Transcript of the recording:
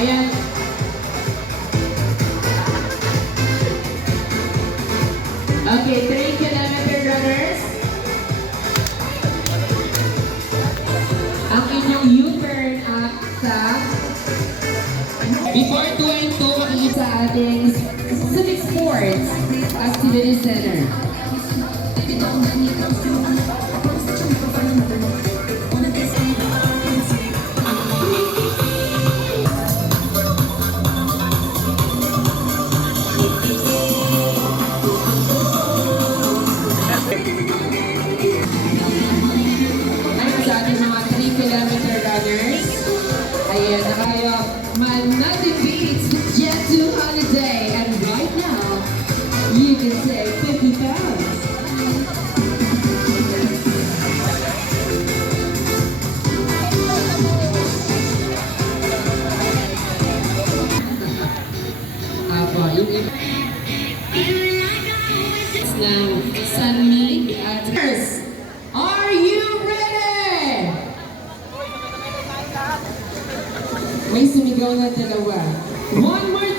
Ayan. Okay, 3 kilometer runners. Ang inyong U-turn at sa before 22, makikita sa ating Civic Sports Activity Center. Ayun sa ating mga 3 kilometer runners. Ayan, na kayo. Man, nothing beats Jet to Holiday. And right now, you can save 50 pounds. Apo, yung iba. Ng Sunmi at Are you ready? May sumigaw na dalawa. One more